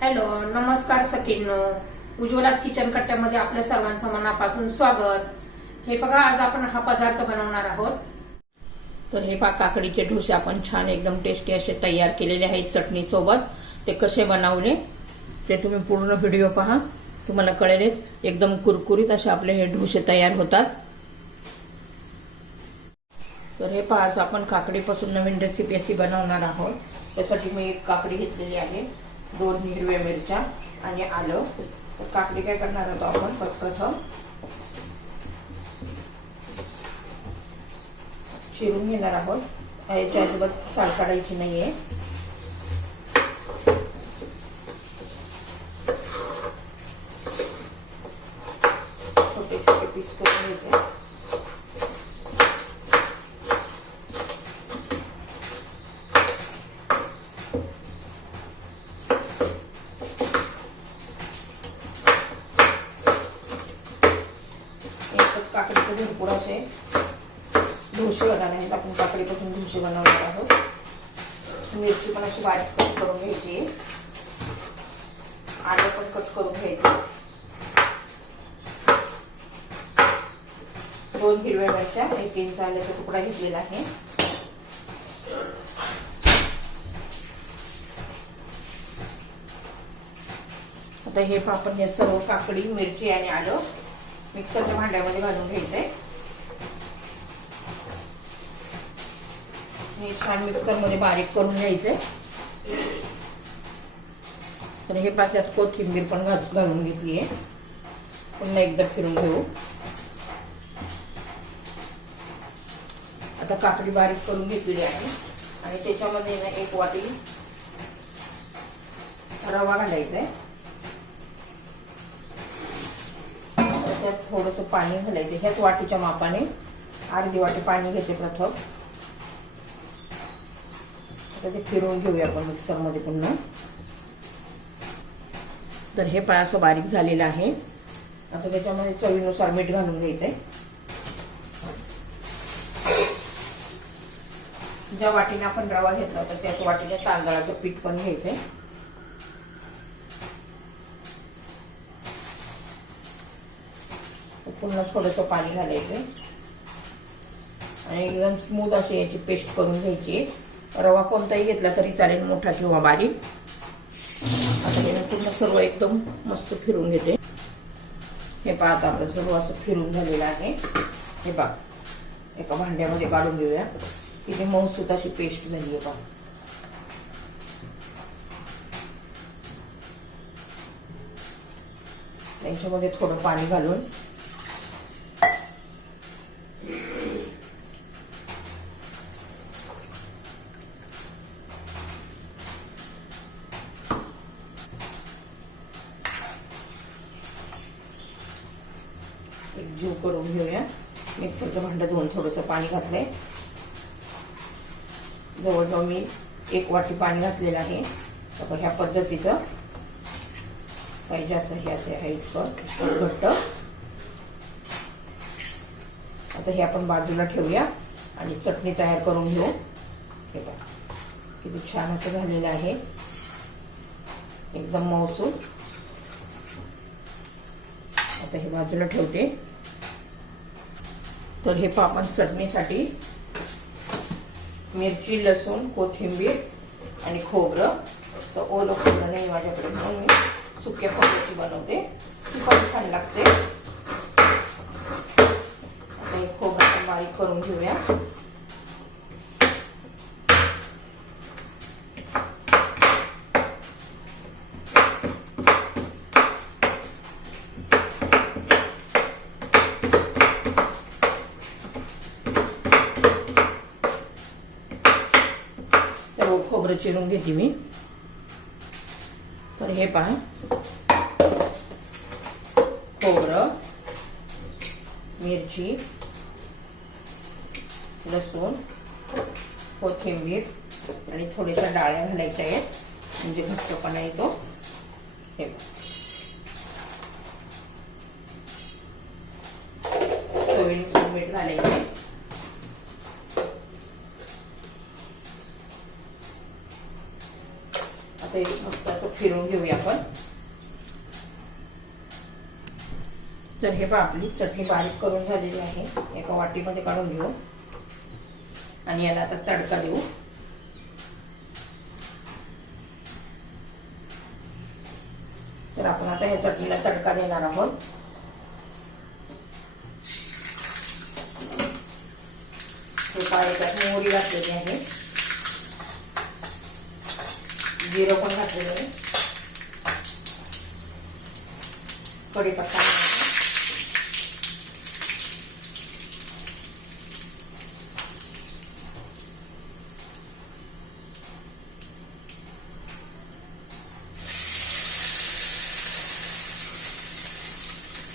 Hello, नमस्कार सखींनो. उज्ज्वलाच kitchen कट्ट्यामध्ये आपल्या सर्वांचं मनापासून स्वागत. हे बघा, आज आपण हा पदार्थ बनवणार आहोत. तर हे पहा, काकडीचे ढोसे आपण छान एकदम टेस्टी असे तयार केलेले आहेत चटणी सोबत. ते कसे बनवले ते तुम्ही पूर्ण व्हिडिओ पहा, तुम्हाला कळेलच. एकदम कुरकुरीत असे आपले हे ढोसे तयार होतात. तर हे पहा, आज आपण काकडीपासून नवीन रेसिपी अशी बनवणार आहोत. त्यासाठी मी एक काकडी घेतलेली आहे, 2 हिरव्या मिरच्या आणि आलं. तर काकडी काय करणार आहोत आपण, प्रथम चिरून घेणार आहोत. याच्या अजिबात साल काढायची नाहीये. छोटे छोटे पीस करून घ्यायचे. काकडीचे भरपूर असे ढोसे बनवणार आहेत. आपण काकडीपासून ढोसे बनवणार आहोत. मिरची पण अशी बारीक कट करून घ्यायची, आलं पण कट करून घ्यायचं. 2 हिरव्या मिरच्या, 1 इंच आल्याचा तुकडा घेतलेला आहे. आता हे आपण हे सर्व काकडी, मिरची आणि आलं मिक्सरच्या भांड्यामध्ये घालून घ्यायचंय. हे छान मिक्सरमध्ये बारीक करून घ्यायचंय. तर हे त्यात कोथिंबीर पण घालून घेतली आहे. पुन्हा एकदा फिरून घेऊ. आता काकडी बारीक करून घेतलेली आहे आणि त्याच्यामध्ये ना 1 वाटी रवा घालायचा आहे. त्यात थोडंसं पाणी घालायचं. ह्याच वाटीच्या मापाने अर्धी वाटी पाणी घेते प्रथम. आता ते फिरवून घेऊया आपण मिक्सरमध्ये पुन्हा. तर हे असं बारीक झालेलं आहे. आता त्याच्यामध्ये चवीनुसार मीठ घालून घ्यायचंय. ज्या वाटीने आपण रवा घेतला होता त्याच वाटीने तांदळाचं पीठ पण घ्यायचंय. पुन्हा थोडंसं पाणी घालायचं आणि एकदम स्मूथ अशी याची पेस्ट करून घ्यायची. रवा कोणताही घेतला तरी चालेल, मोठा किंवा बारीक. आता हे पुन्हा सर्व एकदम मस्त फिरून घेते. हे पहा, आता आपलं सर्व असं फिरून झालेलं आहे. हे पहा, एका भांड्यामध्ये काढून घेऊया. तिथे मऊसूत अशी पेस्ट झाली आहे. पहा, त्याच्यामध्ये थोडं पाणी घालून एक जीव करून घेऊया. मिक्सरचं भांडं धुवून थोडंसं पाणी घातलंय. जवळजवळ मी 1 वाटी पाणी घातलेलं आहे. तर ह्या पद्धतीचं पाहिजे असं हे असे आहे इतकं घट्ट. आता हे आपण बाजूला ठेवूया आणि चटणी तयार करून घेऊ. हे बघा, किती छान असं झालेलं आहे, एकदम मऊसूत. आता हे बाजूला ठेवते. तर हे आपण चटणीसाठी मिरची, लसूण, कोथिंबीर आणि खोबरं. तर ओलं खोबरं नाही माझ्याकडे, म्हणून मी सुक्या खोबऱ्याची बनवते. ती पण छान लागते. आता हे खोबरं पण बारीक करून घेऊया. खोबरं चिरून घेते मी. तर हे पहा, खोबरं, मिरची, लसूण, कोथिंबीर आणि थोड्याशा डाळ्या घालायच्या आहेत, म्हणजे घट्टपणा येतो. हे चवीनुसार मीठ घालायचे. आता मस्त असं फिरून घेऊया आपण. तर हे पहा आपली चटणी बारीक करून झालेली आहे. एका वाटीमध्ये काढून घेऊ आणि याला आता तडका देऊ. तर आपण आता ह्या चटणीला तडका देणार आहोत. हे पहा त्यात मोहरी घातलेली आहे, जिरं पण घातलेलं आहे, कढीपत्ता,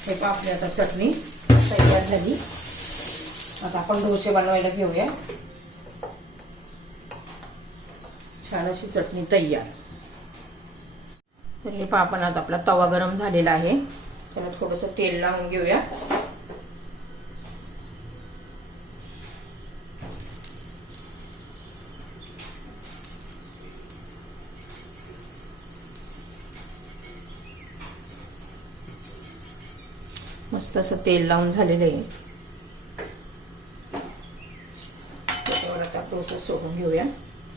हे पहा आपली आता चटणी तयार झाली. आता आपण डोसे बनवायला घेऊया. छान अशी चटणी तयार. तर हे पहा आपण आता आपला तवा गरम झालेला आहे, त्याला थोडंसं तेल लावून घेऊया. मस्त असं तेल लावून झालेलं आहे. त्याच्यावर आता प्रोसेस सोडून घेऊया,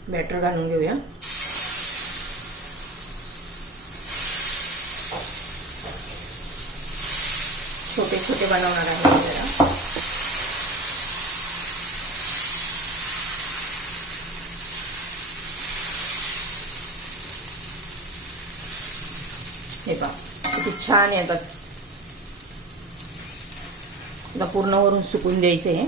बॅटर घालून घेऊया. छोटे छोटे बनवणार आहे जरा. हे पहा किती छान येतात. पूर्ण वरून सुकून द्यायचे आहे.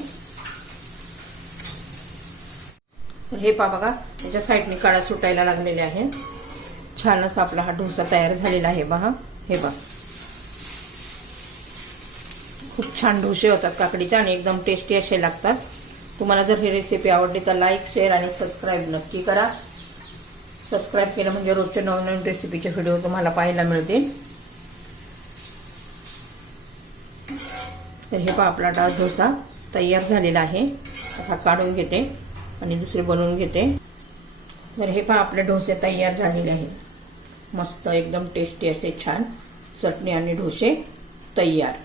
तर हे पहा बघा, त्याच्या साईडने काळा सुटायला लागलेले आहे. छान असा आपला हा डोसा तयार झालेला आहे. पहा हे पहा, खूप छान डोसे होतात काकडीचे आणि एकदम टेस्टी असे लागतात. तुम्हाला जर ही रेसिपी आवडली तर लाईक, शेअर आणि सबस्क्राईब नक्की करा. सबस्क्राईब केलं म्हणजे रोजचे नवनवीन रेसिपीचे व्हिडिओ तुम्हाला पाहायला मिळतील. तर हे पहा आपला डाळ डोसा तयार झालेला आहे. आता काढून घेते आणि दुसरे बनवून घेते. तर हे पहा आपले डोसे तयार झालेले आहे. मस्त एकदम टेस्टी असे छान चटणी आणि डोसे तयार.